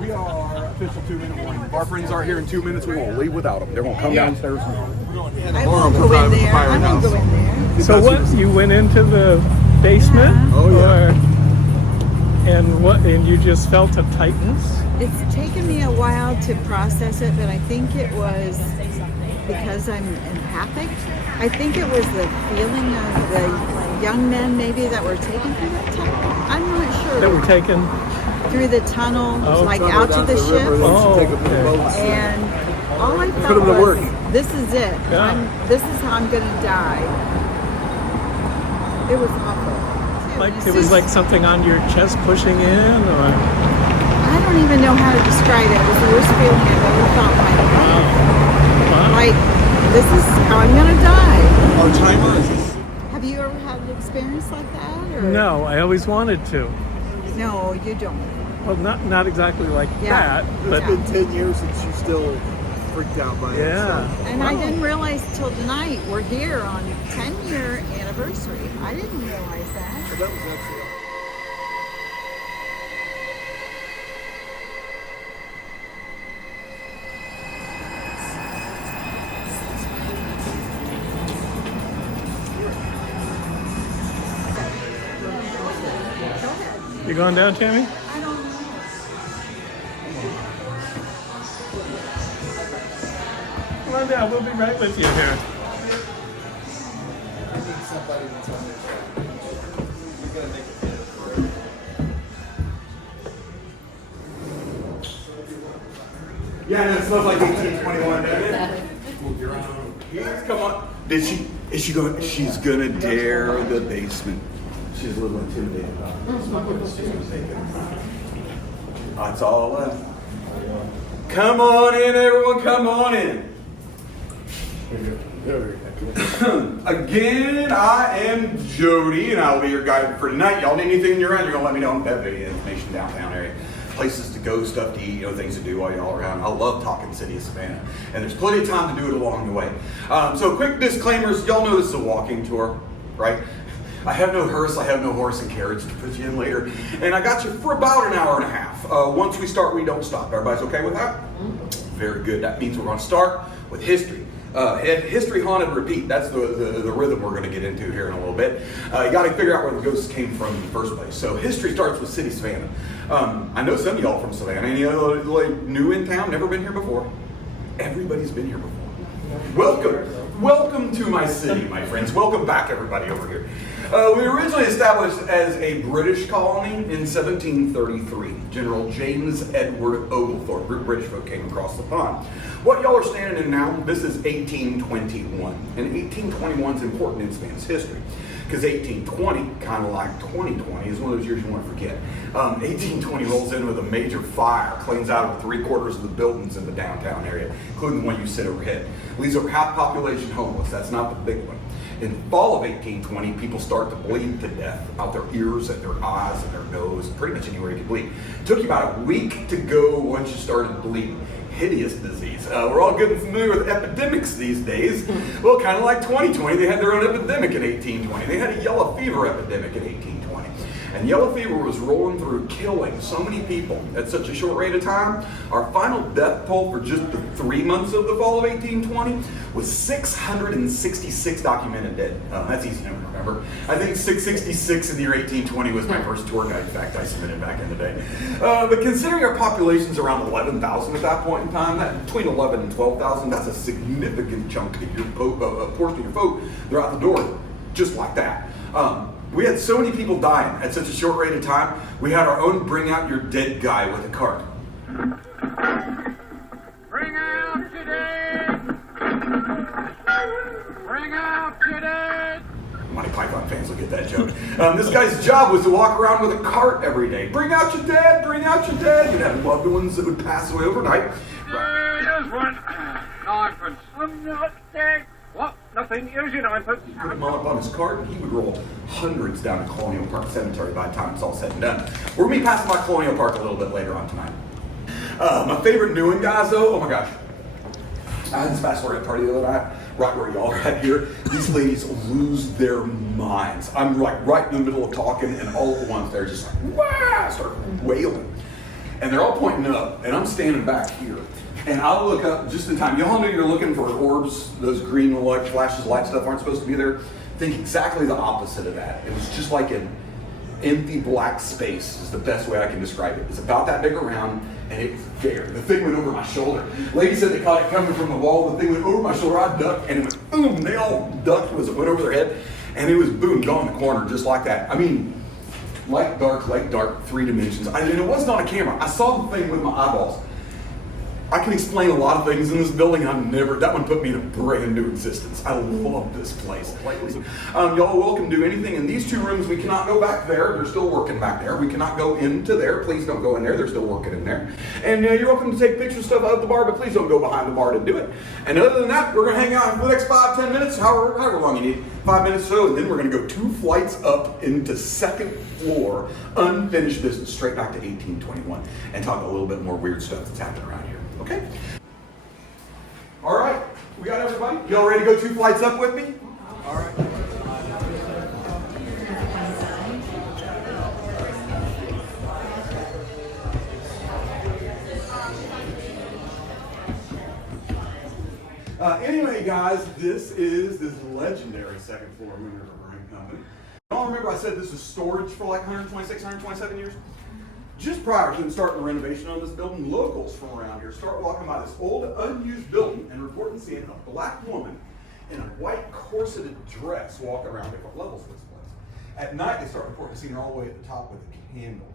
We are official 2-minute warning. If our friends aren't here in 2 minutes, we won't leave without them. They're going to come downstairs. I won't go in there. I won't go in there. So what? You went into the basement? Yeah. Oh, yeah. And what? And you just felt a tightness? It's taken me a while to process it, but I think it was because I'm empathic. I think it was the feeling of the young men maybe that were taken through that tunnel. I'm not sure. That were taken through the tunnel, Oh. like out to the ship. Oh, And all I Put felt them to work. was, this is it. Yeah. This is how I'm going to die. It was awful. like it was like something on your chest pushing in, or I don't even know how to describe it. It was the worst feeling I've ever felt in my life. wow. Like, this is how I'm going to die. Our timer is... Have you ever had an experience like that? Or? No, I always wanted to. No, you don't. Well, not exactly like Yeah. that, but It's been 10 years since you still freaked out by it. yeah. And I didn't realize till tonight we're here on 10-year anniversary. I didn't realize that. So that was actually... going down, Tammy? I don't know. Come on down. We'll be right with you here. Yeah, it smells like 1821, doesn't it? Come on. Is she going? She's gonna dare the basement. She's a little intimidated about it. That's all left. Come on in, everyone. Come on in. Again, I am Jody, and I'll be your guide for tonight. Y'all need anything you're around, you're gonna let me know. That video information downtown area. Places to go, stuff to eat, things to do while y'all are around. I love talking city of Savannah, and there's plenty of time to do it along the way. So quick disclaimers, y'all know this is a walking tour, right? I have no hearse, I have no horse and carriage to put you in later, and I got you for about an hour and a half. Once we start, we don't stop. Everybody's okay with that? Very good. That means we're going to start with history. History, haunted, repeat. That's the rhythm we're going to get into here in a little bit. You got to figure out where the ghosts came from in the first place. So history starts with City Savannah. I know some of y'all from Savannah. Any other new in town, never been here before? Everybody's been here before. Welcome to my city, my friends. Welcome back, everybody over here. We were originally established as a British colony in 1733. General James Edward Oglethorpe, British folk, came across the pond. What y'all are standing in now, this is 1821. And 1821 is important in Spanish history, because 1820, kind of like 2020, is one of those years you want to forget. 1820 rolls in with a major fire, cleans out over 3/4 of the buildings in the downtown area, including the one you sit overhead. Leaves over half population homeless. That's not the big one. In the fall of 1820, people start to bleed to death out their ears, and their eyes, and their nose, pretty much anywhere you could bleed. It took you about a week to go once you started bleeding. Hideous disease. We're all good and familiar with epidemics these days. Well, kind of like 2020, they had their own epidemic in 1820. They had a yellow fever epidemic in 1820. And yellow fever was rolling through, killing so many people at such a short rate of time. Our final death toll for just the 3 months of the fall of 1820 was 666 documented dead. That's easy to remember. I think 666 in the year 1820 was my first tour guide fact I submitted back in the day. But considering our population's around 11,000 at that point in time, that between 11 and 12,000, that's a significant chunk of your portion of your vote. They're out the door, just like that. We had so many people dying at such a short rate of time, we had our own bring out your dead guy with a cart. Bring out your dead! Bring out your dead! Monty Python fans will get that joke. This guy's job was to walk around with a cart every day. Bring out your dead, bring out your dead. You'd have loved ones that would pass away overnight. Here's one. Ninepence. I'm not dead. What? Nothing. Here's your ninepence. Put him up on his cart, and he would roll hundreds down to Colonial Park Cemetery by the time it's all said and done. We're going to be passing by Colonial Park a little bit later on tonight. My favorite new one, guys, though, oh my gosh. I had this bachelorette party the other night, right where y'all are at here. These ladies lose their minds. I'm like right in the middle of talking, and all at once they're just like, wah, start wailing. And they're all pointing up, and I'm standing back here. And I'll look up just in time. Y'all know you're looking for orbs, those green light flashes, light stuff aren't supposed to be there. Think exactly the opposite of that. It was just like an empty black space is the best way I can describe it. It's about that big around, and it was there. The thing went over my shoulder. Lady said they caught it coming from the wall. The thing went over my shoulder. I ducked, and it went boom. They all ducked as it went over their head, and it was boom, gone in the corner just like that. I mean, light, dark, 3 dimensions. And it wasn't on a camera. I saw the thing with my eyeballs. I can explain a lot of things in this building. That one put me in a brand new existence. I love this place. Y'all are welcome to do anything in these 2 rooms. We cannot go back there. They're still working back there. We cannot go into there. Please don't go in there. They're still working in there. And you're welcome to take pictures stuff out of the bar, but please don't go behind the bar to do it. And other than that, we're going to hang out for the next 5-10 minutes, however long you need. 5 minutes or so, and then we're going to go 2 flights up into 2nd floor, unfinished business, straight back to 1821, and talk a little bit more weird stuff that's happening around here. Okay? All right. We got everybody? Y'all ready to go 2 flights up with me? All right. Anyway, guys, this is this legendary 2nd floor moving company. Y'all remember I said this is storage for like 126, 127 years? Just prior to them starting the renovation on this building, locals from around here start walking by this old, unused building and reporting seeing a black woman in a white corseted dress walking around different levels of this place. At night, they start reporting seeing her all the way at the top with a candle.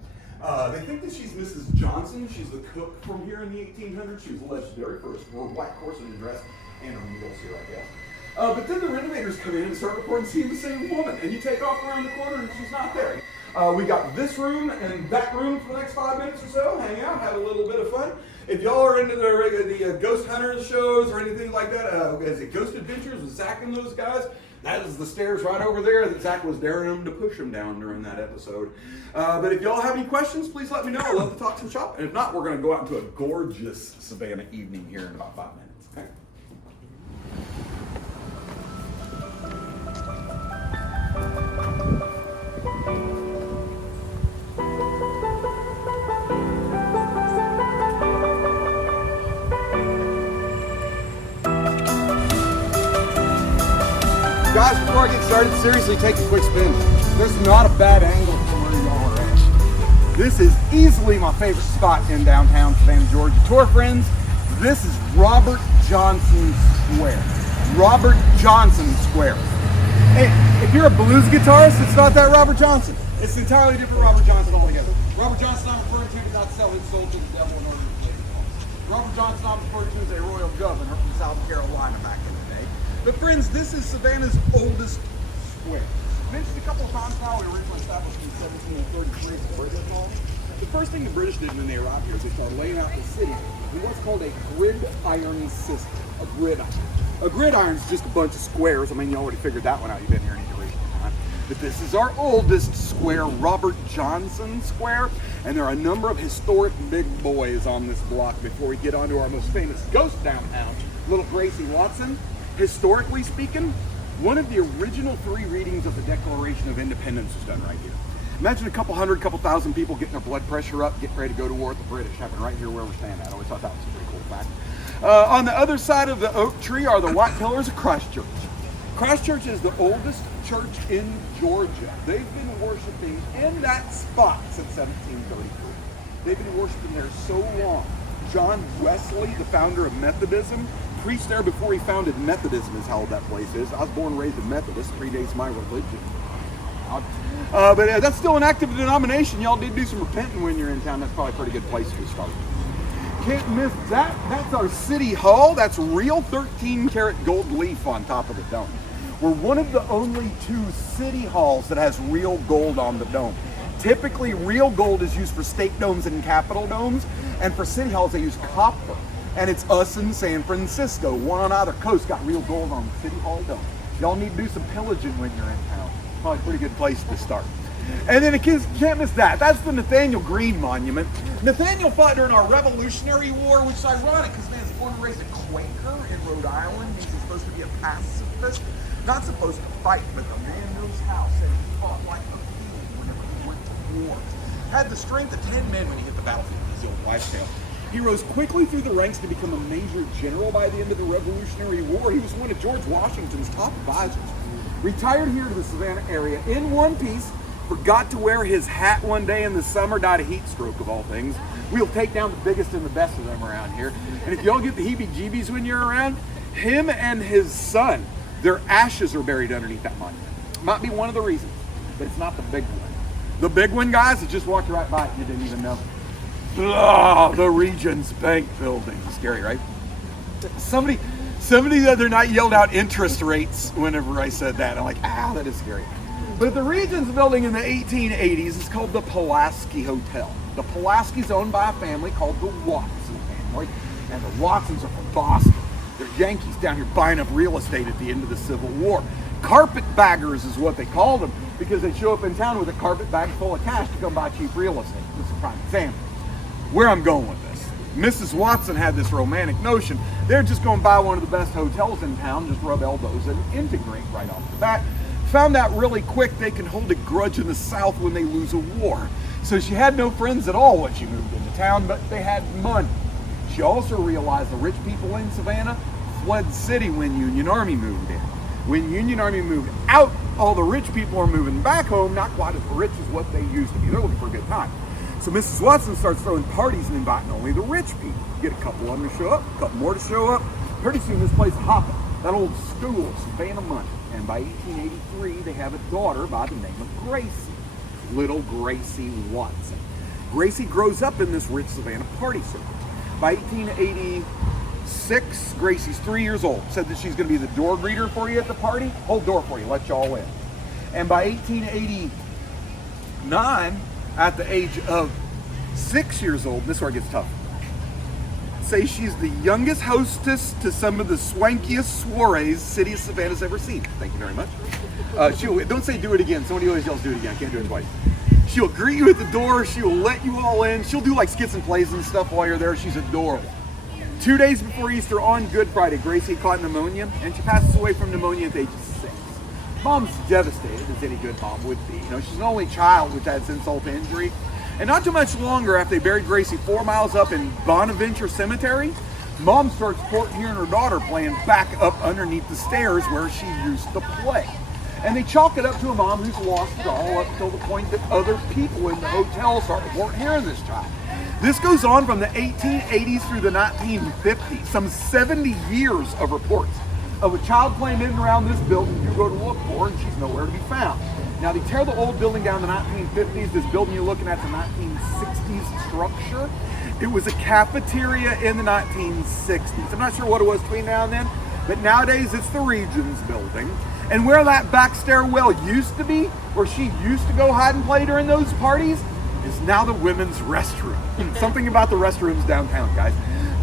They think that she's Mrs. Johnson. She's the cook from here in the 1800s. She was legendary for her white corseted dress and her meals here, I guess. But then the renovators come in and start reporting seeing the same woman, and you take off around the corner and she's not there. We got this room and that room for the next 5 minutes or so, hang out, have a little bit of fun. If y'all are into the Ghost Hunters shows or anything like that, is it Ghost Adventures with Zach and those guys? That is the stairs right over there that Zach was daring them to push them down during that episode. But if y'all have any questions, please let me know. I'd love to talk some shop. And if not, we're going to go out into a gorgeous Savannah evening here in about 5 minutes. Okay? Guys, before I get started, seriously take a quick spin. There's not a bad angle from where y'all are at. This is easily my favorite spot in downtown Savannah, Georgia. Tour friends, this is Robert Johnson Square. Robert Johnson Square. Hey, if you're a blues guitarist, it's not that Robert Johnson. It's an entirely different Robert Johnson altogether. Robert Johnson I'm referring to did not sell his soul to the devil in order to play guitar. Robert Johnson I'm referring to as a royal governor from South Carolina back in the day. But friends, this is Savannah's oldest square. Mentioned a couple of times now, we originally established in 1733 as a British hall. The first thing the British did when they arrived here is they started laying out the city in what's called a gridiron system, a gridiron. A gridiron is just a bunch of squares. I mean, you already figured that one out. You've been here any duration of time. But this is our oldest square, Robert Johnson Square. And there are a number of historic big boys on this block before we get on to our most famous ghost downtown, little Gracie Watson. Historically speaking, one of the original 3 readings of the Declaration of Independence was done right here. Imagine a couple thousand people getting their blood pressure up, getting ready to go to war with the British, happening right here where we're standing at. I always thought that was a pretty cool fact. On the other side of the oak tree are the white pillars of Christchurch. Christchurch is the oldest church in Georgia. They've been worshiping in that spot since 1733. They've been worshiping there so long. John Wesley, the founder of Methodism, preached there before he founded Methodism is how old that place is. I was born and raised a Methodist, predates my religion. But that's still an active denomination. Y'all did do some repenting when you're in town. That's probably a pretty good place to start. Can't miss that. That's our city hall. That's real 13-karat gold leaf on top of the dome. We're one of the only 2 city halls that has real gold on the dome. Typically, real gold is used for state domes and capitol domes, and for city halls, they use copper. And it's us in San Francisco. One on either coast got real gold on the city hall dome. Y'all need to do some pillaging when you're in town. Probably a pretty good place to start. And then can't miss that. That's the Nathaniel Greene Monument. Nathaniel fought during our Revolutionary War, which is ironic because man's born and raised a Quaker in Rhode Island. He's supposed to be a pacifist, not supposed to fight, but the man in his house said he fought like a fiend whenever he went to war. Had the strength of 10 men when he hit the battlefield. His old wife's tale. He rose quickly through the ranks to become a major general by the end of the Revolutionary War. He was one of George Washington's top advisors. Retired here to the Savannah area in one piece, forgot to wear his hat one day in the summer, died of heat stroke of all things. We'll take down the biggest and the best of them around here. And if y'all get the heebie-jeebies when you're around, him and his son, their ashes are buried underneath that monument. Might be one of the reasons, but it's not the big one. The big one, guys, it just walked right by it. You didn't even know. The Regions Bank building. Scary, right? Somebody the other night yelled out interest rates whenever I said that. I'm like, that is scary. But the Regions building in the 1880s is called the Pulaski Hotel. The Pulaski's owned by a family called the Watson family. And the Watsons are from Boston. They're Yankees down here buying up real estate at the end of the Civil War. Carpetbaggers is what they called them because they'd show up in town with a carpet bag full of cash to come buy cheap real estate. This is a prime example. Where I'm going with this. Mrs. Watson had this romantic notion. They're just going to buy one of the best hotels in town, just rub elbows and integrate right off the bat. Found out really quick they can hold a grudge in the South when they lose a war. So she had no friends at all when she moved into town, but they had money. She also realized the rich people in Savannah fled the city when Union Army moved in. When Union Army moved out All the rich people are moving back home, not quite as rich as what they used to be. They're looking for a good time. So Mrs. Watson starts throwing parties and inviting only the rich people. Get a couple of them to show up, a couple more to show up. Pretty soon this place is hopping. That old school, Savannah money. And by 1883, they have a daughter by the name of Gracie. Little Gracie Watson. Gracie grows up in this rich Savannah party circle. By 1886, Gracie's 3 years old. Said that she's going to be the door greeter for you at the party. Hold door for you, let y'all in. And by 1889, at the age of 6 years old, this is where it gets tough. Say she's the youngest hostess to some of the swankiest soirees City of Savannah's ever seen. Thank you very much. Don't say do it again. Somebody always yells do it again. I can't do it twice. She'll greet you at the door. She'll let you all in. She'll do like skits and plays and stuff while you're there. She's adorable. 2 days before Easter on Good Friday, Gracie caught pneumonia, and she passes away from pneumonia at the age of 6. Mom's devastated, as any good mom would be. You know, she's an only child, which adds insult to injury. And not too much longer after they buried Gracie 4 miles up in Bonaventure Cemetery, Mom starts hearing her daughter playing back up underneath the stairs where she used to play. And they chalk it up to a mom who's lost it all up till the point that other people in the hotel start reporting hearing this child. This goes on from the 1880s through the 1950s, some 70 years of reports of a child playing in and around this building you go to look for, and she's nowhere to be found. Now, they tear the old building down in the 1950s. This building you're looking at is a 1960s structure. It was a cafeteria in the 1960s. I'm not sure what it was between now and then, but nowadays it's the Regions building. And where that back stairwell used to be, where she used to go hide and play during those parties, is now the women's restroom. Something about the restrooms downtown, guys.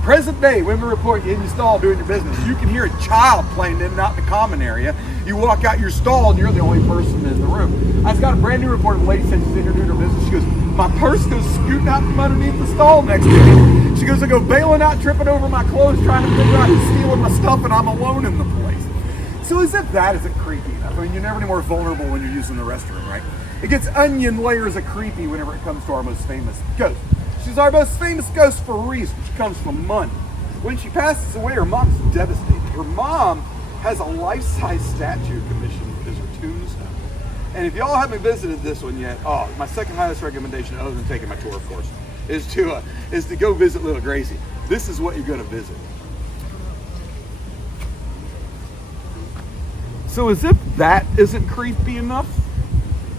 Present day, women report you in your stall doing your business. You can hear a child playing in and out in the common area. You walk out your stall and you're the only person in the room. I just got a brand new report. A lady said she's in here doing her business. She goes, my purse goes scooting out from underneath the stall next to me. She goes, I go bailing out, tripping over my clothes, trying to figure out who's stealing my stuff, and I'm alone in the place. So as if that isn't creepy enough. I mean, you're never any more vulnerable when you're using the restroom, right? It gets onion layers of creepy whenever it comes to our most famous ghost. She's our most famous ghost for a reason. She comes from money. When she passes away, her mom's devastated. Her mom has a life-size statue commissioned as her tombstone. And if y'all haven't visited this one yet, my second highest recommendation, other than taking my tour, of course, is to go visit little Gracie. This is what you're going to visit. So as if that isn't creepy enough,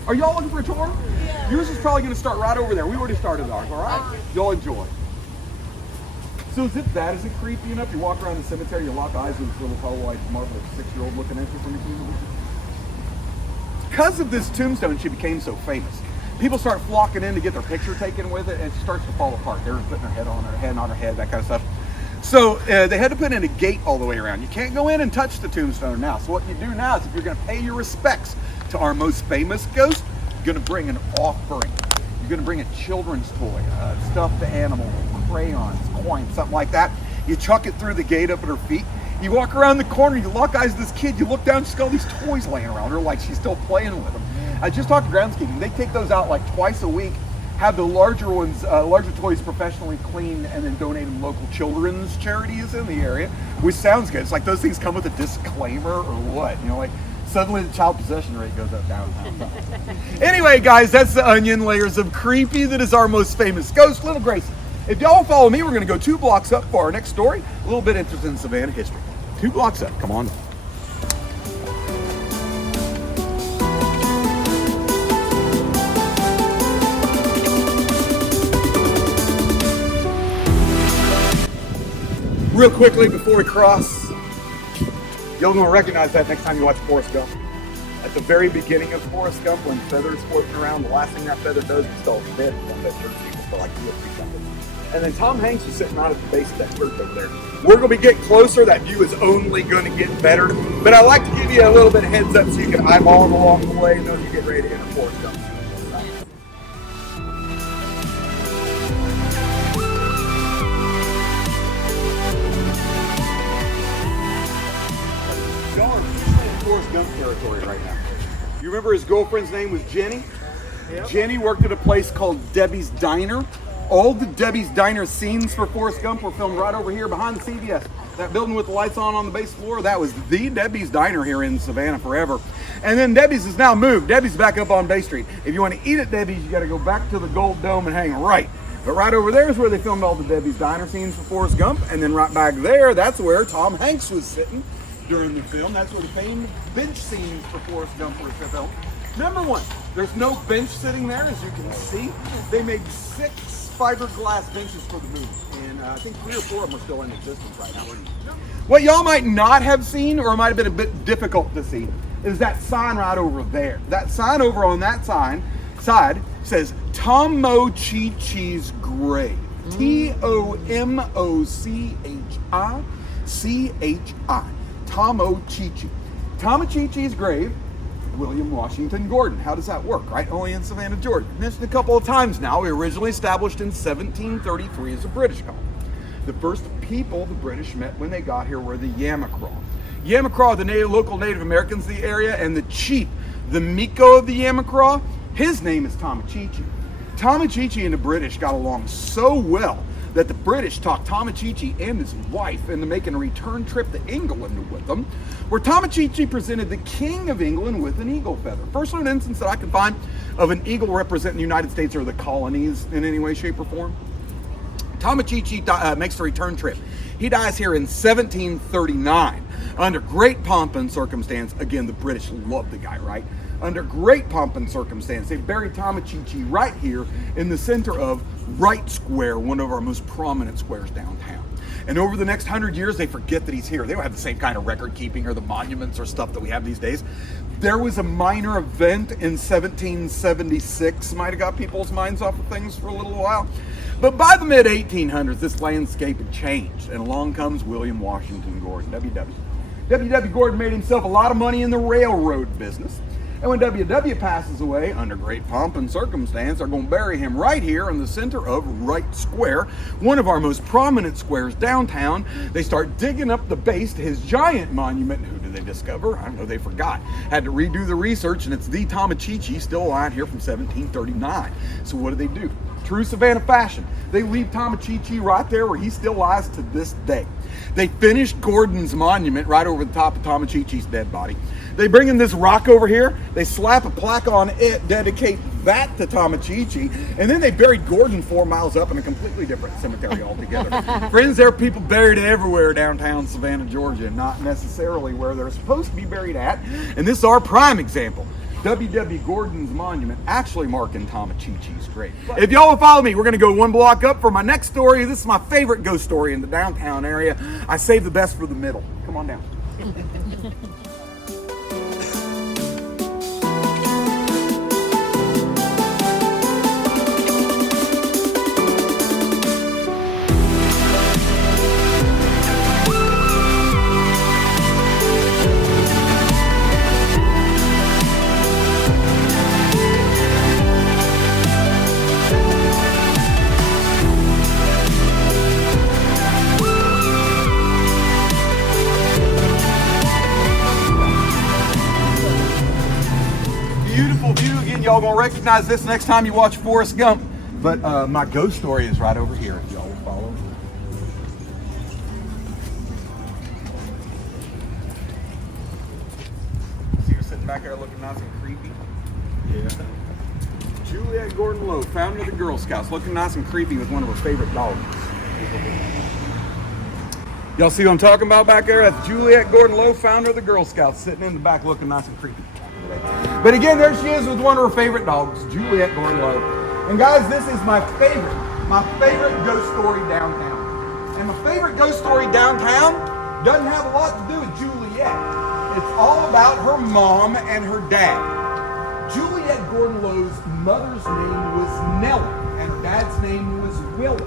are y'all looking for a tour? Yeah. Yours is probably going to start right over there. We already started ours, all right? Y'all enjoy. So as if that isn't creepy enough, you walk around the cemetery, you lock eyes with this little fellow like marvelous 6-year-old looking at you from the kingdom. Because of this tombstone, she became so famous. People start flocking in to get their picture taken with it, and she starts to fall apart. They're putting her head on her head, that kind of stuff. So they had to put in a gate all the way around. You can't go in and touch the tombstone now. So what you do now is if you're going to pay your respects to our most famous ghost, you're going to bring an offering. You're going to bring a children's toy, a stuffed animal, crayons, coins, something like that. You chuck it through the gate up at her feet. You walk around the corner, you lock eyes with this kid, you look down, she's got all these toys laying around her like she's still playing with them. I just talked to groundskeeping. They take those out like twice a week, have the larger ones, larger toys professionally cleaned, and then donate them to local children's charities in the area, which sounds good. It's like those things come with a disclaimer or what? You know, like suddenly the child possession rate goes up downtown. Anyway, guys, that's the onion layers of creepy that is our most famous ghost, Little Gracie. If y'all follow me, we're going to go 2 blocks up for our next story. A little bit interested in Savannah history. 2 blocks up. Come on. Real quickly before we cross, y'all gonna recognize that next time you watch Forrest Gump. At the very beginning of Forrest Gump, when Feather's floating around, the last thing that feather does is stall dead from that church people for like 2 or 3 seconds. And then Tom Hanks is sitting out at the base of that church over there. We're gonna be getting closer. That view is only gonna get better. But I like to give you a little bit of heads up so you can eyeball it along the way and know you get ready to enter Forrest Gump. Forrest Gump territory right now. You remember his girlfriend's name was Jenny? Yep. Jenny worked at a place called Debbie's Diner. All the Debbie's Diner scenes for Forrest Gump were filmed right over here behind the CVS. that building with the lights on the base floor, that was the Debbie's Diner here in Savannah forever. And then Debbie's has now moved. Debbie's back up on Bay Street. If you want to eat at Debbie's, you got to go back to the Gold Dome and hang right. But right over there is where they filmed all the Debbie's Diner scenes for Forrest Gump. And then right back there, that's where Tom Hanks was sitting during the film. That's where the famed bench scenes for Forrest Gump were filmed. Number one, there's no bench sitting there, as you can see. They made 6 fiberglass benches for the movie. And I think 3 or 4 of them are still in existence right now. What y'all might not have seen, or might have been a bit difficult to see, is that sign right over there. That sign over on that side says Tomo Chi-Chi's grave. Tomochichi. Tomo Chi-Chi. Tomo Chi-Chi's grave, William Washington Gordon. How does that work, right? Only in Savannah, Georgia. Mentioned a couple of times now. We originally established in 1733 as a British colony. The first people the British met when they got here were the Yamacraw. Yamacraw, the local Native Americans of the area, and the chief, the Miko of the Yamacraw, his name is Tomochichi. Tomochichi and the British got along so well that the British talked Tomochichi and his wife into making a return trip to England with them, where Tomochichi presented the King of England with an eagle feather. First known instance that I can find of an eagle representing the United States or the colonies in any way, shape, or form. Tomochichi makes the return trip. He dies here in 1739 under great pomp and circumstance. Again, the British love the guy, right? Under great pomp and circumstance, they buried Tomochichi right here in the center of Wright Square, one of our most prominent squares downtown. And over the next 100 years, they forget that he's here. They don't have the same kind of record keeping or the monuments or stuff that we have these days. There was a minor event in 1776, might have got people's minds off of things for a little while. But by the mid-1800s, this landscape had changed, and along comes William Washington Gordon, W.W. W.W. Gordon made himself a lot of money in the railroad business. And when W.W. passes away, under great pomp and circumstance, they're going to bury him right here in the center of Wright Square, one of our most prominent squares downtown. They start digging up the base to his giant monument. Who did they discover? I don't know, they forgot. Had to redo the research, and it's the Tomochichi, still alive here from 1739. So what do? True Savannah fashion. They leave Tomochichi right there where he still lies to this day. They finished Gordon's monument right over the top of Tomochichi's dead body. They bring in this rock over here, they slap a plaque on it, dedicate that to Tomochichi, and then they buried Gordon 4 miles up in a completely different cemetery altogether. Friends, there are people buried everywhere downtown Savannah, Georgia, not necessarily where they're supposed to be buried at, and this is our prime example. W.W. Gordon's monument actually marking Tomochichi's grave. If y'all will follow me, we're going to go 1 block up for my next story. This is my favorite ghost story in the downtown area. I saved the best for the middle. Come on down. Beautiful view again. Y'all gonna recognize this next time you watch Forrest Gump. But my ghost story is right over here. If y'all will follow. See her sitting back there looking nice and creepy. Yeah. Juliette Gordon Lowe, founder of the Girl Scouts, looking nice and creepy with one of her favorite dogs. Y'all see what I'm talking about back there? That's Juliette Gordon Lowe, founder of the Girl Scouts, sitting in the back looking nice and creepy. But again, there she is with one of her favorite dogs, Juliette Gordon Lowe. And guys, this is my favorite ghost story downtown. And my favorite ghost story downtown doesn't have a lot to do with Juliette. It's all about her mom and her dad. Juliette Gordon Lowe's mother's name was Nellie, and her dad's name was Willie.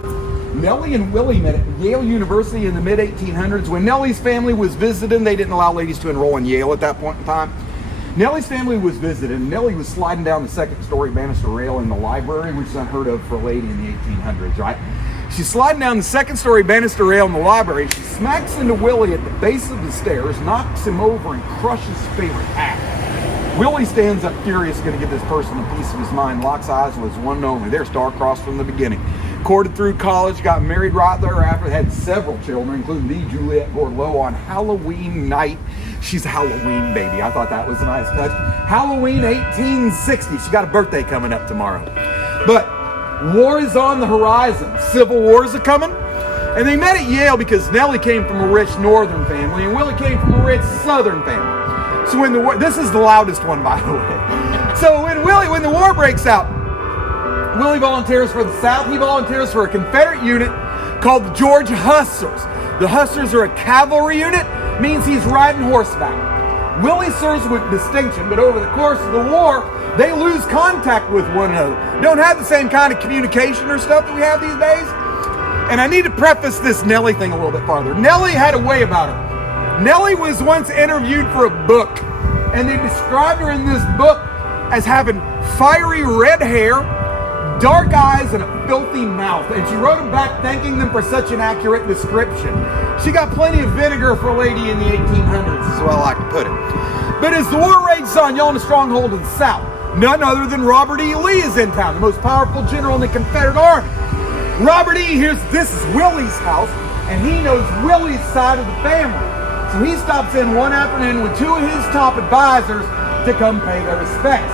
Nellie and Willie met at Yale University in the mid-1800s. When Nellie's family was visiting, they didn't allow ladies to enroll in Yale at that point in time. Nellie's family was visited, and Nellie was sliding down the second-story banister rail in the library, which is unheard of for a lady in the 1800s, right? She's sliding down the second-story banister rail in the library. She smacks into Willie at the base of the stairs, knocks him over, and crushes his favorite hat. Willie stands up furious, going to give this person a piece of his mind, locks eyes with his one and only. They're star-crossed from the beginning. courted through college, got married right thereafter, had several children, including the Juliette Gordelow on Halloween night. She's a Halloween baby. I thought that was a nice touch. Halloween 1860. She got a birthday coming up tomorrow. But war is on the horizon. Civil wars are coming. And they met at Yale because Nellie came from a rich northern family and Willie came from a rich southern family. So when the war, this is the loudest one, by the way. So when the war breaks out, Willie volunteers for the South. He volunteers for a Confederate unit called the Georgia Hussars. The Hussars are a cavalry unit, means he's riding horseback. Willie serves with distinction, but over the course of the war, they lose contact with one another. Don't have the same kind of communication or stuff that we have these days. And I need to preface this Nellie thing a little bit farther. Nellie had a way about her. Nellie was once interviewed for a book, and they described her in this book as having fiery red hair, dark eyes, and a filthy mouth. And she wrote them back thanking them for such an accurate description. She got plenty of vinegar for a lady in the 1800s, is what I like to put it. But as the war rages on, y'all in a stronghold in the South, none other than Robert E. Lee is in town, the most powerful general in the Confederate Army. Robert E. this is Willie's house, and he knows Willie's side of the family. So he stops in one afternoon with two of his top advisors to come pay their respects.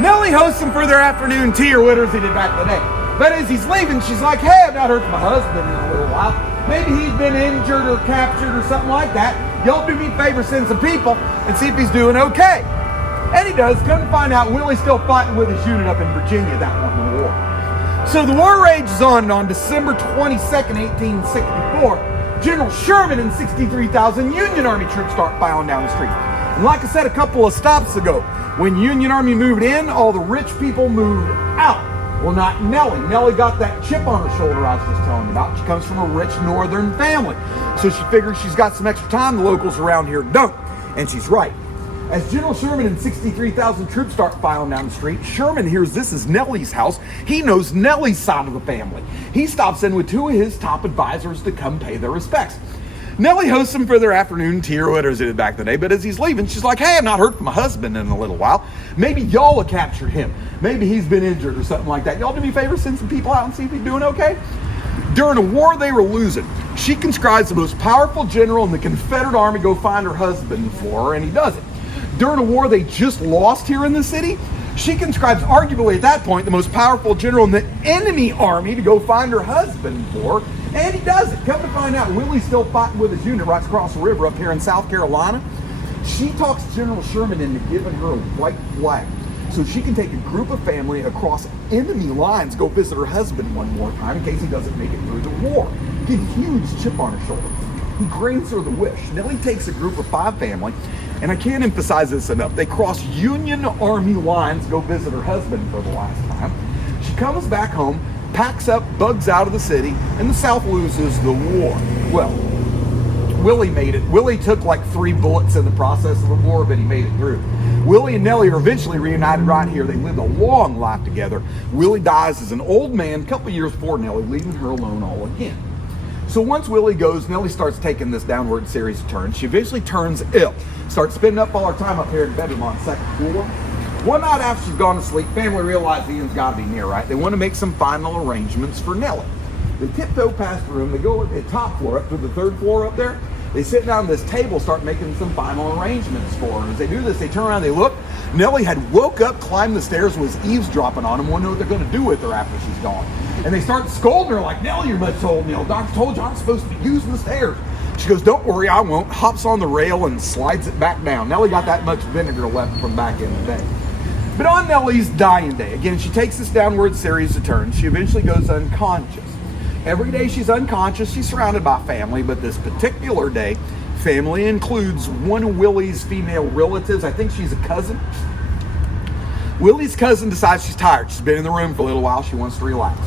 Nellie hosts them for their afternoon tea or whatever he did back in the day. But as he's leaving, she's like, hey, I've not heard from my husband in a little while. Maybe he's been injured or captured or something like that. Y'all do me a favor, send some people and see if he's doing okay. And he does. Come to find out, Willie's still fighting with his unit up in Virginia that one in the war. So the war rages on December 22nd, 1864. General Sherman and 63,000 Union Army troops start filing down the street. And like I said a couple of stops ago, when Union Army moved in, all the rich people moved out. Well, not Nellie. Nellie got that chip on her shoulder I was just telling you about. She comes from a rich northern family. So she figures she's got some extra time the locals around here don't. And she's right. As General Sherman and 63,000 troops start filing down the street, Sherman hears this is Nellie's house. He knows Nellie's side of the family. He stops in with two of his top advisors to come pay their respects. Nellie hosts them for their afternoon tea or whatever it did back in the day, but as he's leaving, she's like, hey, I've not heard from my husband in a little while. Maybe y'all will capture him. Maybe he's been injured or something like that. Y'all do me a favor, send some people out and see if he's doing okay? During a war they were losing, she conscribes the most powerful general in the Confederate Army to go find her husband for her, and he does it. During a war they just lost here in the city, she conscribes arguably at that point the most powerful general in the enemy army to go find her husband for her, and he does it. Come to find out, Willie's still fighting with his unit right across the river up here in South Carolina. She talks General Sherman into giving her a white flag so she can take a group of family across enemy lines, go visit her husband one more time in case he doesn't make it through the war. Get a huge chip on her shoulder. He grants her the wish. Nellie takes a group of 5 family, and I can't emphasize this enough. They cross Union Army lines, go visit her husband for the last time. She comes back home, packs up, bugs out of the city, and the South loses the war. Well, Willie made it. Willie took like 3 bullets in the process of the war, but he made it through. Willie and Nellie are eventually reunited right here. They lived a long life together. Willie dies as an old man a couple years before Nellie, leaving her alone all again. So once Willie goes, Nellie starts taking this downward series of turns. She eventually turns ill, starts spending up all her time up here in the bedroom on the 2nd floor. One night after she's gone to sleep, family realize the end's got to be near, right? They want to make some final arrangements for Nellie. They tiptoe past the room. They go at the top floor, up to the 3rd floor up there. They sit down at this table, start making some final arrangements for her. As they do this, they turn around, they look. Nellie had woke up, climbed the stairs, was eavesdropping on them, wondering what they're going to do with her after she's gone. And they start scolding her like, Nellie, you're much old. Doctor told you I'm supposed to be using the stairs. She goes, don't worry, I won't. Hops on the rail and slides it back down. Nellie got that much vinegar left from back in the day. But on Nellie's dying day, again, she takes this downward series of turns. She eventually goes unconscious. Every day she's unconscious, she's surrounded by family, but this particular day, family includes one of Willie's female relatives. I think she's a cousin. Willie's cousin decides she's tired. She's been in the room for a little while. She wants to relax.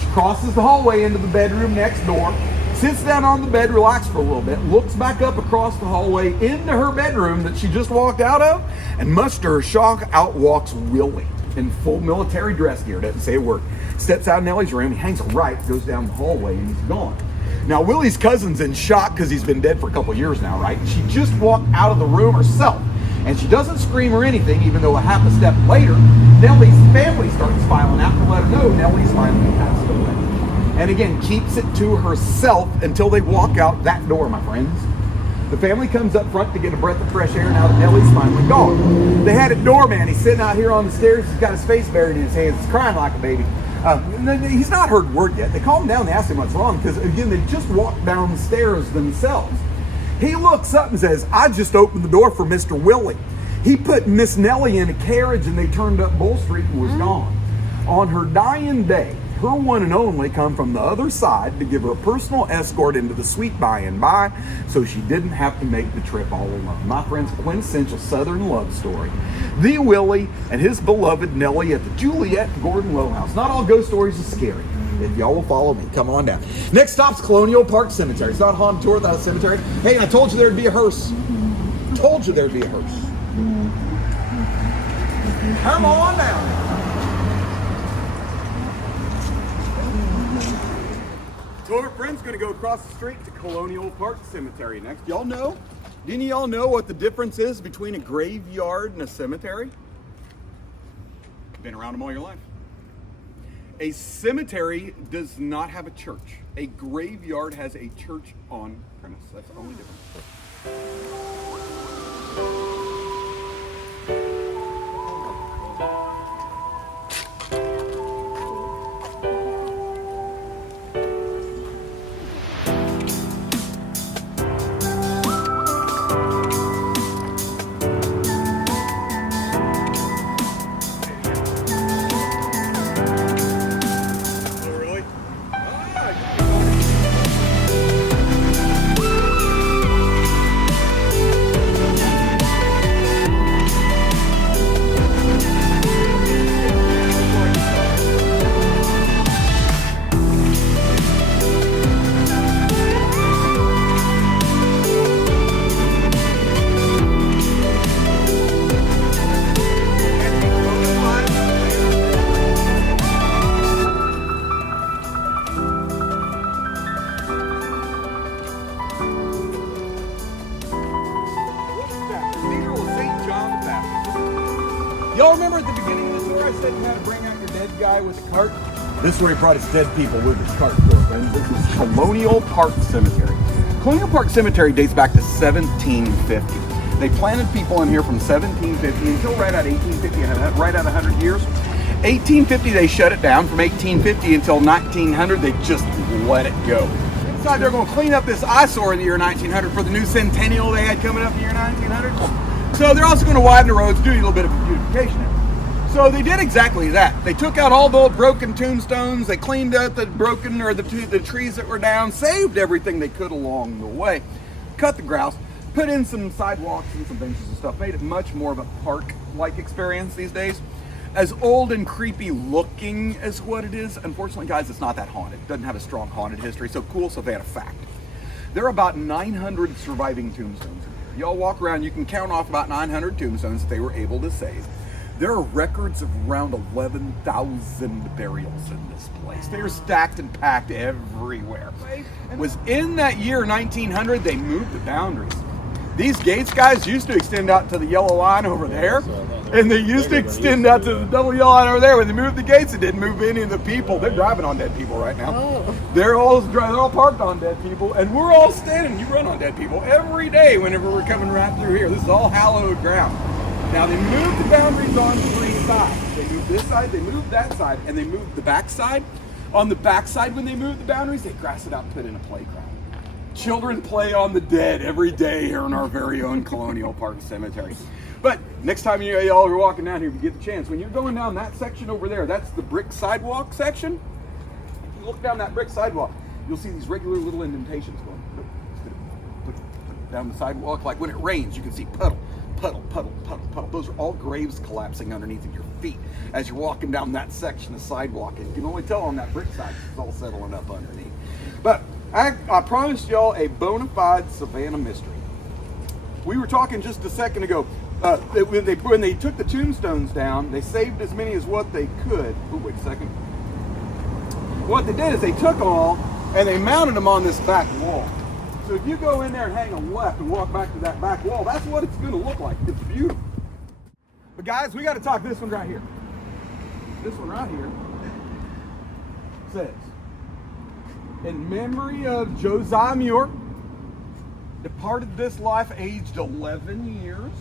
She crosses the hallway into the bedroom next door, sits down on the bed, relaxes for a little bit, looks back up across the hallway into her bedroom that she just walked out of, and much to her shock, out walks Willie in full military dress gear. Doesn't say a word. Steps out of Nellie's room, he hangs a right, goes down the hallway, and he's gone. Now, Willie's cousin's in shock because he's been dead for a couple of years now, right? She just walked out of the room herself, and she doesn't scream or anything, even though a half a step later, Nellie's family starts filing out to let her know Nellie's finally passed away. and again keeps it to herself until they walk out that door, my friends. The family comes up front to get a breath of fresh air now that Nellie's finally gone. They had a doorman. He's sitting out here on the stairs. He's got his face buried in his hands. He's crying like a baby. He's not heard word yet. They call him down. They ask him what's wrong because, again, they just walked down the stairs themselves. He looks up and says, I just opened the door for Mr. Willie. He put Miss Nellie in a carriage and they turned up Bull Street and was gone. On her dying day, her one and only come from the other side to give her a personal escort into the suite by and by so she didn't have to make the trip all alone. My friends, quintessential Southern love story. The Willie and his beloved Nellie at the Juliet Gordon Low House. Not all ghost stories are scary. If y'all will follow me, come on down. Next stop's Colonial Park Cemetery. It's not a haunted tour, not a cemetery. Hey, I told you there'd be a hearse. Told you there'd be a hearse. Come on down. So our friend's gonna go across the street to Colonial Park Cemetery next. Y'all know? Didn't y'all know what the difference is between a graveyard and a cemetery? Been around them all your life. A cemetery does not have a church. A graveyard has a church on premise. That's the only difference. Y'all remember at the beginning of the tour I said you had to bring out your dead guy with a cart? This is where he brought his dead people with his cart, friends. This is Colonial Park Cemetery. Colonial Park Cemetery dates back to 1750. They planted people in here from 1750 until right at 1850, right at 100 years. 1850 they shut it down. From 1850 until 1900 they just let it go. Inside they're going to clean up this eyesore in the year 1900 for the new centennial they had coming up in the year 1900. So they're also going to widen the roads, do a little bit of beautification. So they did exactly that. They took out all the old broken tombstones, they cleaned up the broken or the trees that were down, saved everything they could along the way, cut the grass, put in some sidewalks and some benches and stuff, made it much more of a park-like experience these days. As old and creepy looking as what it is, unfortunately, guys, it's not that haunted. It doesn't have a strong haunted history. So cool, Savannah fact. There are about 900 surviving tombstones. Y'all walk around, you can count off about 900 tombstones that they were able to save. There are records of around 11,000 burials in this place. They are stacked and packed everywhere. It was in that year 1900 they moved the boundaries. These gates, guys, used to extend out to the yellow line over there, and they used to extend out to the double yellow line over there. When they moved the gates, it didn't move any of the people. They're driving on dead people right now. Oh. They're all parked on dead people, and we're all standing. You run on dead people every day whenever we're coming right through here. This is all hallowed ground. Now they moved the boundaries on 3 sides. They moved this side, they moved that side, and they moved the back side. On the back side, when they moved the boundaries, they grassed it out and put in a playground. Children play on the dead every day here in our very own Colonial Park Cemetery. But next time y'all are walking down here, if you get the chance, when you're going down that section over there, that's the brick sidewalk section. If you look down that brick sidewalk, you'll see these regular little indentations going down the sidewalk. Like when it rains, you can see puddle, puddle, puddle, puddle, puddle. Those are all graves collapsing underneath of your feet as you're walking down that section of sidewalk. And you can only tell on that brick side it's all settling up underneath. But I promised y'all a bona fide Savannah mystery. We were talking just a second ago. When they took the tombstones down, they saved as many as what they could. Oh, wait a second. What they did is they took them all and they mounted them on this back wall. So if you go in there and hang a left and walk back to that back wall, that's what it's going to look like. It's beautiful. But guys, we got to talk this one right here. This one right here says, in memory of Josiah Muir, departed this life aged 11 years,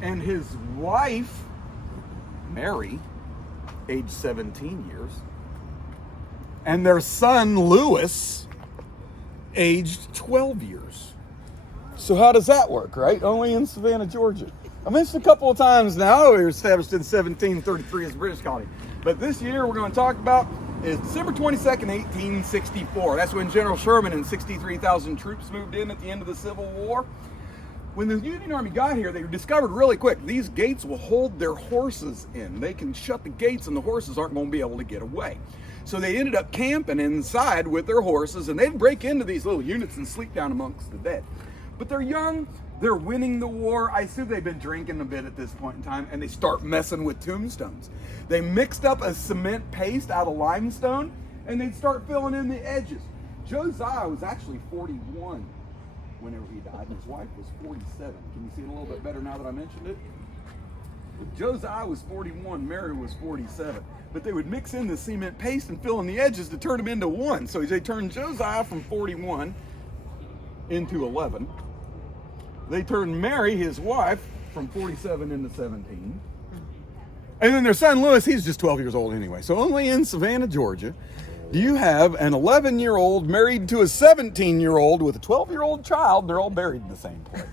and his wife, Mary, aged 17 years, and their son, Lewis, aged 12 years. So how does that work, right? Only in Savannah, Georgia. I mentioned a couple of times now, we were established in 1733 as a British colony. But this year we're going to talk about is December 22nd, 1864. That's when General Sherman and 63,000 troops moved in at the end of the Civil War. When the Union Army got here, they discovered really quick, these gates will hold their horses in. They can shut the gates and the horses aren't going to be able to get away. So they ended up camping inside with their horses, and they'd break into these little units and sleep down amongst the dead. But they're young, they're winning the war. I assume they've been drinking a bit at this point in time, and they start messing with tombstones. They mixed up a cement paste out of limestone, and they'd start filling in the edges. Josiah was actually 41 whenever he died, and his wife was 47. Can you see it a little bit better now that I mentioned it? Josiah was 41, Mary was 47. But they would mix in the cement paste and fill in the edges to turn them into one. So they turned Josiah from 41 into 11. They turned Mary, his wife, from 47 into 17. And then their son Lewis, he's just 12 years old anyway. So only in Savannah, Georgia, do you have an 11-year-old married to a 17-year-old with a 12-year-old child. They're all buried in the same place.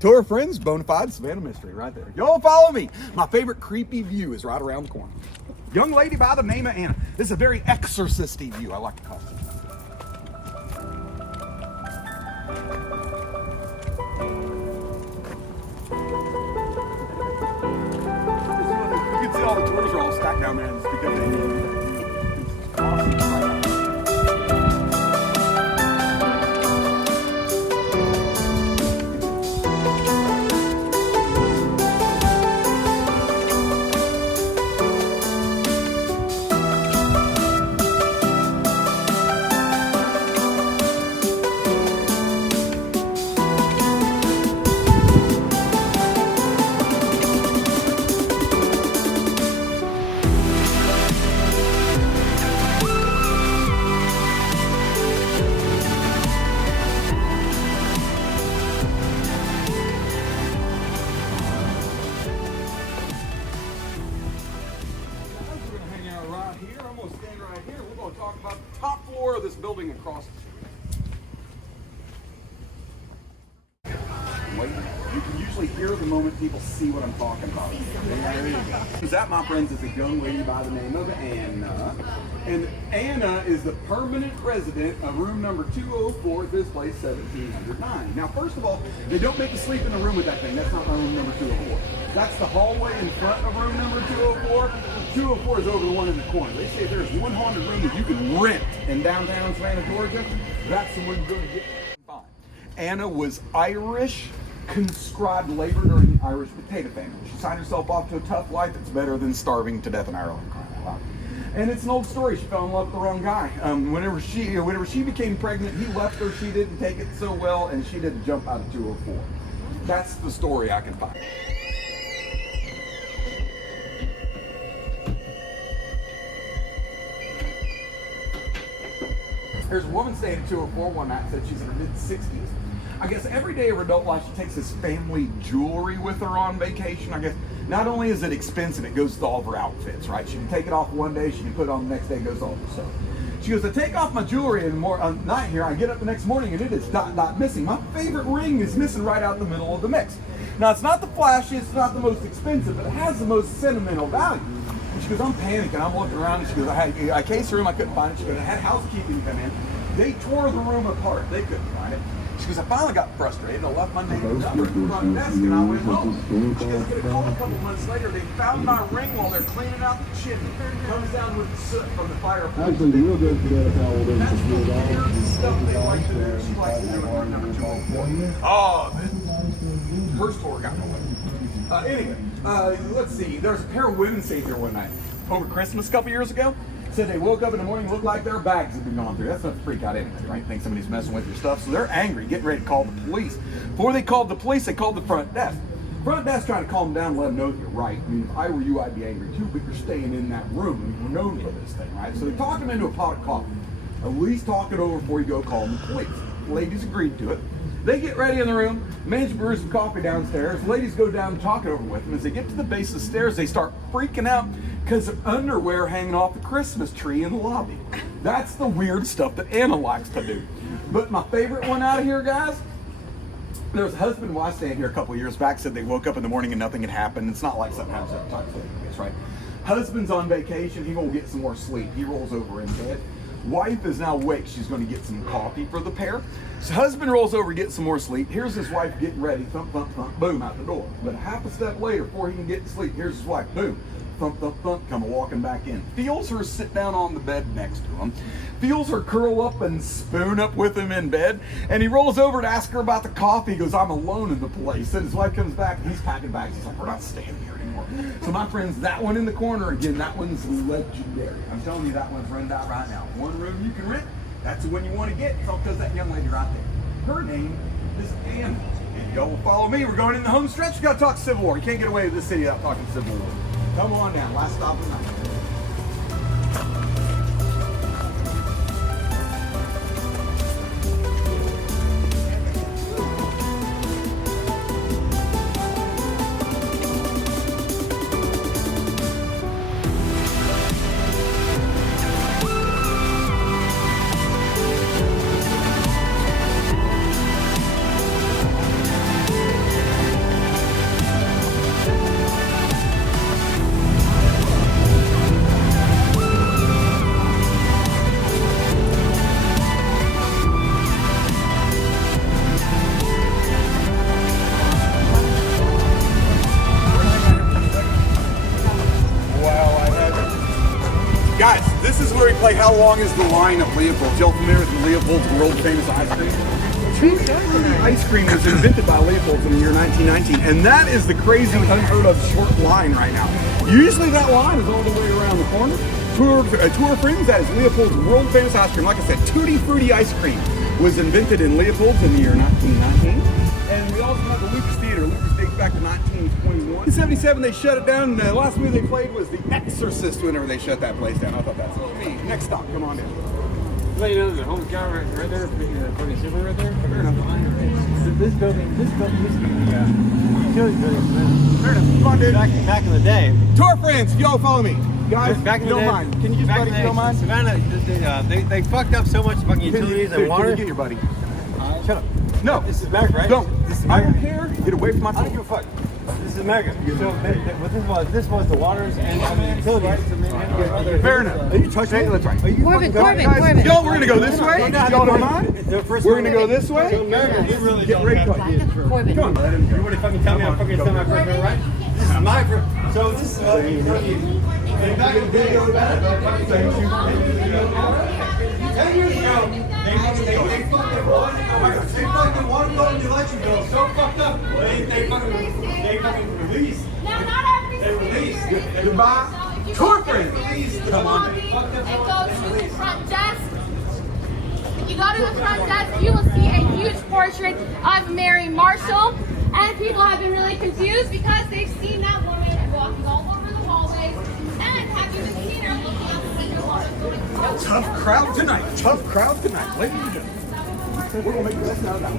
To our friends, bona fide Savannah mystery right there. Y'all follow me. My favorite creepy view is right around the corner. Young lady by the name of Anna. This is a very exorcist-y view. I like the costume. You can see all the tours are all stacked down there, and it's because they need that. It's awesome. This building across the street. You can usually hear the moment people see what I'm talking about. There you go. That, my friends, is a young lady by the name of Anna. And Anna is the permanent resident of room number 204 at this place, 1709. Now, first of all, they don't make you sleep in the room with that thing. That's not room number 204. That's the hallway in front of room number 204. 204 is over the one in the corner. They say if there's one haunted room that you can rent in downtown Savannah, Georgia, that's the one you're going to get. Fine. Anna was Irish, conscribed labor during the Irish potato famine. She signed herself off to a tough life that's better than starving to death in Ireland. And it's an old story. She fell in love with the wrong guy. Whenever she became pregnant, he left her. She didn't take it so well, and she didn't jump out of 204. That's the story I can find. There's a woman staying at 204 one night, said she's in her mid-60s. I guess every day of her adult life, she takes this family jewelry with her on vacation. I guess not only is it expensive, it goes to all of her outfits, right? She can take it off one day, she can put it on the next day, it goes to all the stuff. She goes, I take off my jewelry in the night here, I get up the next morning and it is dot missing. My favorite ring is missing right out in the middle of the mix. Now, it's not the flashiest, it's not the most expensive, but it has the most sentimental value. And she goes, I'm panicking, I'm looking around, and she goes, I cased the room, I couldn't find it. She goes, I had housekeeping come in. They tore the room apart, they couldn't find it. She goes, I finally got frustrated. I left my name and number at the front desk and I went home. She goes, get a call a couple months later. They found my ring while they're cleaning out the chimney. Comes down with the soot from the fireplace. Actually, real good to get how old That's the weird stuff they like to do. She likes to do it room number 204. Oh, her story got away. Anyway, let's see. There's a pair of women stayed here one night over Christmas a couple years ago. Said they woke up in the morning, looked like their bags had been gone through. That's not to freak out anybody, right? Think somebody's messing with your stuff. So they're angry, getting ready to call the police. Before they called the police, they called the front desk. Front desk trying to calm them down, let them know that you're right. I mean, if I were you, I'd be angry too, but you're staying in that room and you're known for this thing, right? So they talk them into a pot of coffee. At least talk it over before you go call the police. Ladies agreed to it. They get ready in the room. Manager brews some coffee downstairs. Ladies go down and talk it over with them. As they get to the base of the stairs, they start freaking out because their underwear hanging off the Christmas tree in the lobby. That's the weird stuff that Anna likes to do. But my favorite one out of here, guys, there was a husband and wife staying here a couple of years back, said they woke up in the morning and nothing had happened. It's not like something happens every time, I guess, right? Husband's on vacation. He won't get some more sleep. He rolls over in bed. Wife is now awake. She's going to get some coffee for the pair. So husband rolls over, gets some more sleep. Here's his wife getting ready. Thump, thump, thump, boom, out the door. But a half a step later, before he can get to sleep, here's his wife, boom, thump, thump, thump, come walking back in. Feels her sit down on the bed next to him. Feels her curl up and spoon up with him in bed. And he rolls over to ask her about the coffee. He goes, I'm alone in the place. And his wife comes back and he's packing bags. He's like, we're not staying here anymore. So my friends, that one in the corner, again, that one's legendary. I'm telling you, that one's rented out right now. One room you can rent, that's the one you want to get. It's all because that young lady right there. Her name is Anna. And y'all will follow me. We're going in the home stretch. We got to talk Civil War. You can't get away with this city without talking Civil War. Come on down. Last stop of the night. Guys, this is where we play How Long is the Line of Leopold. Y'all familiar with Leopold's world famous ice cream? Ice cream was invented by Leopold in the year 1919, and that is the crazy, unheard of short line right now. Usually that line is all the way around the corner. Tour friends, that is Leopold's world famous ice cream. Like I said, Tutti Frutti ice cream was invented in Leopold's in the year 1919. And we also have the Lucas Theater. Lucas dates back to 1921. In 1977, they shut it down, and the last movie they played was The Exorcist whenever they shut that place down. I thought that's neat. Next stop, come on in. Well, you know, there's a home cow right there, pretty simple right there. Fair enough. This building used to be utility building. Fair enough. Come on, dude. Back in the day. Tour friends, if y'all follow me. Guys, back in if you the don't day, mind. Can you just, back buddy, in if you don't mind? Savannah, they fucked up so much fucking utilities and water. Can you get your buddy? Shut up. No. This is America, right? Don't. This is I America. don't care. Get away from my I don't phone. give a fuck. This is America. So what this was the waters and the utilities. Fair enough. Are you touching it? That's right. Corbin. Y'all, we're gonna go this way. Y'all don't mind? We're gonna go this way. America, you really Get ready. Corbin. Come on. You want to fucking tell me I'm fucking telling my first name, right? This is my first. So this is. 10 years ago, they fucking wanted the election bill so fucked up. They fucking released. Now, not every They released. Goodbye. If you Tour go friends. to the lobby and go to the front desk, if you go to the front desk, you will see a huge portrait of Mary Marshall. And people have been really confused because they've seen that woman walking all over the hallways and have even seen her looking out the window while they're going through. Tough crowd tonight. Tough crowd tonight. Ladies and gentlemen. We're gonna make the best out of that.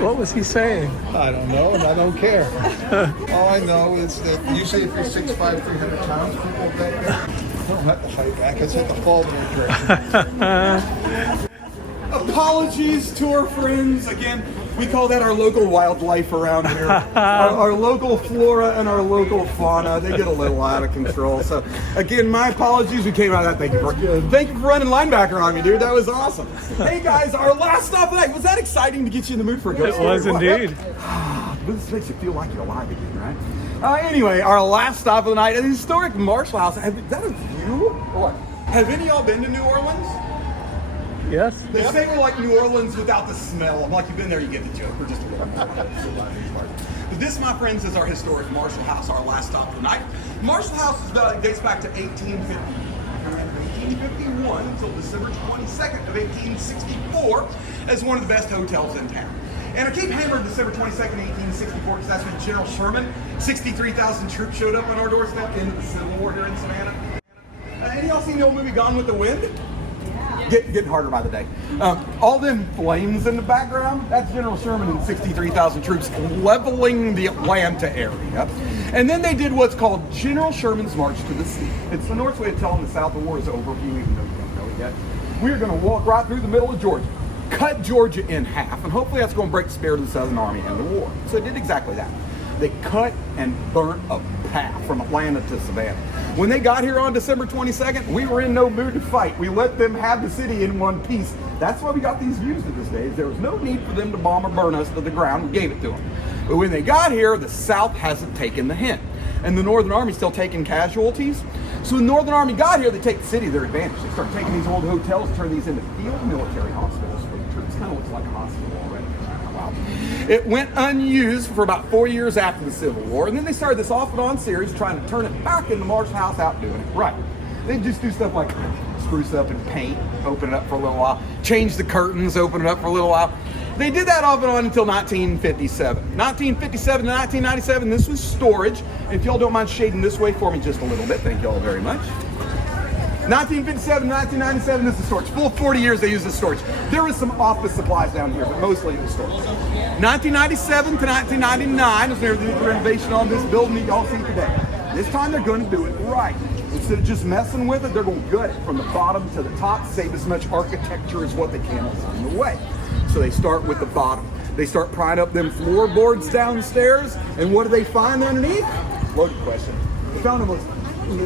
What was he saying? I don't know, and I don't care. All I know is that usually if you're 6'5", 300 pounds, people don't have to fight back. It's at the fall of Apologies to our friends. Again, we call that our local wildlife around here. our local flora and our local fauna. They get a little out of control. So, again, my apologies. We came out of that. Thank you for running linebacker on me, dude. That was awesome. Hey, guys, our last stop of the night. Was that exciting to get you in the mood for a ghost It was story? indeed. This makes you feel like you're alive again, right? Anyway, our last stop of the night, an historic Marshall House. Is that a view? Or what? Have any of y'all been to New Orleans? Yes. They say we're like New Orleans without the smell. I'm like, you've been there, you get the joke. We're just a little But this, my friends, is our historic Marshall House, our last stop of the night. Marshall House dates back to 1850. 1851 until December 22nd of 1864 as one of the best hotels in town. And I keep hammering December 22nd, 1864, because that's when General Sherman, 63,000 troops showed up on our doorstep into the Civil War here in Savannah. Any y'all seen the old movie Gone with the Wind? Yeah. Getting harder by the day. All them flames in the background, that's General Sherman and 63,000 troops leveling the Atlanta area. And then they did what's called General Sherman's March to the Sea. It's the North's way of telling the South the war is over, if you even know you don't know it yet. We're going to walk right through the middle of Georgia, cut Georgia in half, and hopefully that's going to break the spirit of the Southern Army and the war. So they did exactly that. They cut and burnt a path from Atlanta to Savannah. When they got here on December 22nd, we were in no mood to fight. We let them have the city in one piece. That's why we got these views to this day. There was no need for them to bomb or burn us to the ground. We gave it to them. But when they got here, the South hasn't taken the hint. And the Northern Army's still taking casualties. So when the Northern Army got here, they take the city to their advantage. They start taking these old hotels, turn these into field military hospitals for the troops. Kind of looks like a hospital already. Wow. It went unused for about 4 years after the Civil War, and then they started this off and on series trying to turn it back into Marshall House out doing it right. They just do stuff like spruce up and paint, open it up for a little while, change the curtains, open it up for a little while. They did that off and on until 1957. 1957 to 1997, this was storage. If y'all don't mind shading this way for me just a little bit, thank y'all very much. 1957 to 1997, this is storage. Full 40 years they used this storage. There was some office supplies down here, but mostly it was storage. 1997 to 1999 is the renovation on this building that y'all see today. This time they're going to do it right. Instead of just messing with it, they're going to gut it from the bottom to the top, save as much architecture as what they can along the way. So they start with the bottom. They start prying up them floorboards downstairs, and what do they find underneath? Loaded question. They found almost,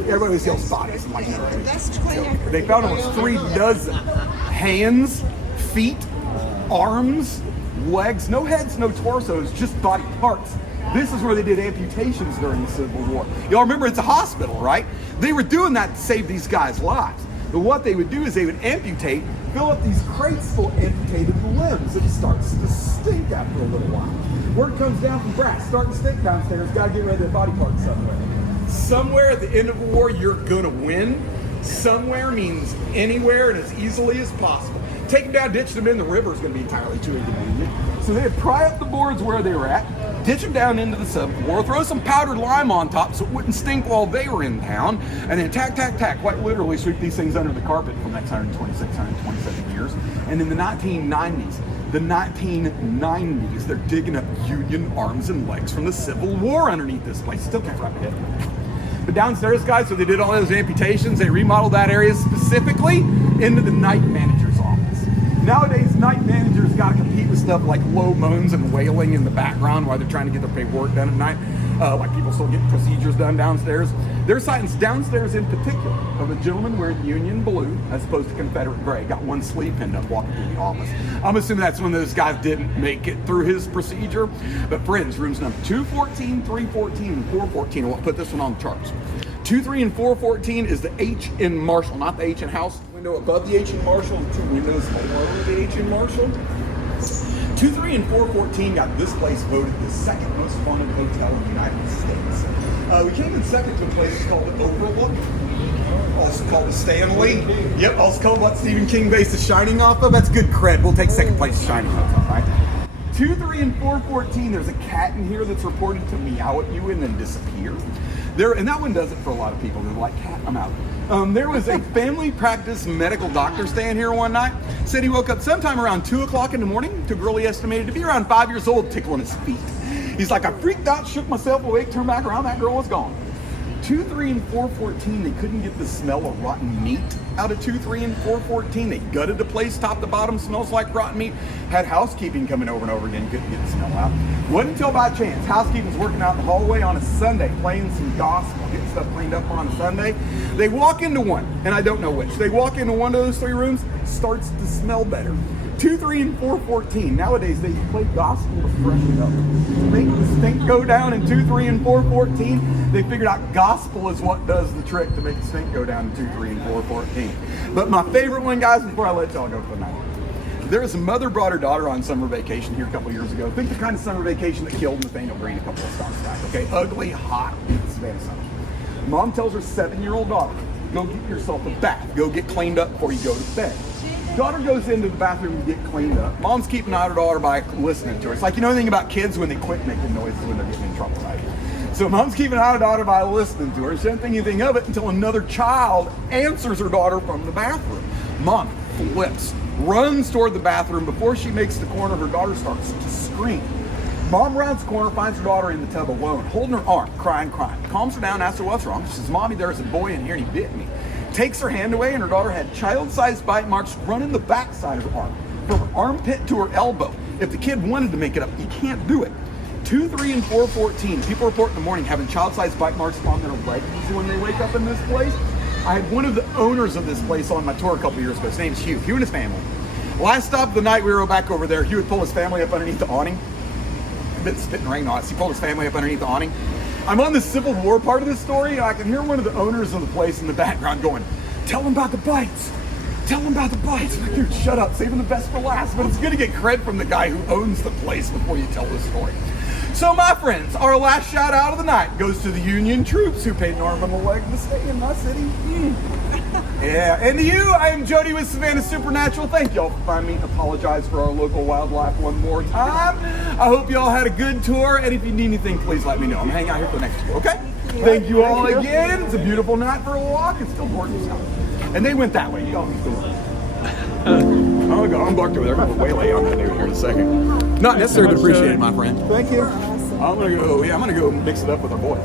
everybody sells bodies. Like, they found almost 3 dozen hands, feet, arms, legs, no heads, no torsos, just body parts. This is where they did amputations during the Civil War. Y'all remember it's a hospital, right? They were doing that to save these guys' lives. But what they would do is they would amputate, fill up these crates full of amputated limbs. It starts to stink after a little while. Word comes down from brass, starting to stink downstairs, gotta get rid of their body parts somewhere. Somewhere at the end of the war, you're gonna win. Somewhere means anywhere and as easily as possible. Taking down, ditching them in the river is gonna be entirely too inconvenient. So they'd pry up the boards where they were at, ditch them down into the Civil War, throw some powdered lime on top so it wouldn't stink while they were in town, and then tack, quite literally sweep these things under the carpet for the next 126, 127 years. And in the 1990s, they're digging up Union arms and legs from the Civil War underneath this place. Still can't wrap my head around it. But downstairs, guys, so they did all those amputations, they remodeled that area specifically into the night manager's office. Nowadays, night managers got to compete with stuff like low moans and wailing in the background while they're trying to get their paperwork done at night. Like people still get procedures done downstairs. There's sightings downstairs in particular of a gentleman wearing Union blue as opposed to Confederate gray. Got one sleeve pinned up walking through the office. I'm assuming that's when those guys didn't make it through his procedure. But friends, rooms number 214, 314, and 414 are what put this one on the charts. 2, 3, and 414 is the H in Marshall, not the H in House. Window above the H in Marshall and 2 windows below the H in Marshall. 2, 3, and 414 got this place voted the second most haunted hotel in the United States. We came in second to a place called the Overlook, also called the Stanley. Yep, also called what Stephen King based The Shining off of. That's good cred. We'll take second place Shining off of, right? 2, 3, and 414, there's a cat in here that's reported to meow at you and then disappear. And that one does it for a lot of people. They're like, cat, I'm out. There was a family practice medical doctor staying here one night. Said he woke up sometime around 2 o'clock in the morning to girl he estimated to be around 5 years old, tickling his feet. He's like, I freaked out, shook myself awake, turned back around, that girl was gone. 2, 3, and 414, they couldn't get the smell of rotten meat out of 2, 3, and 414. They gutted the place top to bottom, smells like rotten meat. Had housekeeping coming over and over again, couldn't get the smell out. Wasn't until by chance, housekeeping's working out in the hallway on a Sunday, playing some gospel, getting stuff cleaned up on a Sunday. They walk into one, and I don't know which. They walk into one of those 3 rooms, starts to smell better. 2, 3, and 414. Nowadays, they play gospel to freshen it up. Make the stink go down in 2, 3, and 414. They figured out gospel is what does the trick to make the stink go down in 2, 3, and 414. But my favorite one, guys, before I let y'all go for the night. There was a mother brought her daughter on summer vacation here a couple years ago. Think the kind of summer vacation that killed Nathaniel Green a couple of stops back. Okay, ugly, hot Savannah summer. Mom tells her 7-year-old daughter, Go get yourself a bath. Go get cleaned up before you go to bed. Daughter goes into the bathroom to get cleaned up. Mom's keeping out her daughter by listening to her. It's like, you know anything about kids when they quit making noises when they're getting in trouble, right? So mom's keeping out her daughter by listening to her. She doesn't think anything of it until another child answers her daughter from the bathroom. Mom flips, runs toward the bathroom. Before she makes the corner, her daughter starts to scream. Mom rounds the corner, finds her daughter in the tub alone, holding her arm, crying. Calms her down, asks her what's wrong. She says, Mommy, there's a boy in here and he bit me. Takes her hand away, and her daughter had child-sized bite marks running the backside of her arm, from her armpit to her elbow. If the kid wanted to make it up, you can't do it. 2, 3, and 4, 14. People report in the morning having child-sized bite marks on their legs when they wake up in this place. I had one of the owners of this place on my tour a couple years ago. His name's Hugh. Hugh and his family. Last stop of the night, we were back over there. Hugh would pull his family up underneath the awning. It's been spitting rain on us. He pulled his family up underneath the awning. I'm on the Civil War part of this story, and I can hear one of the owners of the place in the background going, tell them about the bites. Tell them about the bites. I'm like, dude, shut up. Saving the best for last. But it's good to get credit from the guy who owns the place before you tell the story. So, my friends, our last shout out of the night goes to the Union troops who paid an arm and a leg to stay in my city. Yeah, and to you, I am Jodie with Savannah Supernatural. Thank y'all for finding me. Apologize for our local wildlife one more time. I hope y'all had a good tour, and if you need anything, please let me know. I'm hanging out here for the next tour, okay? Thank you all again. It's a beautiful night for a walk. It's still gorgeous out. And they went that way. Y'all can still Oh, God, I'm barked over there. I'm going to waylay on that dude here in a second. Not necessarily appreciated, my friend. Thank you. I'm going to go mix it up with our boys.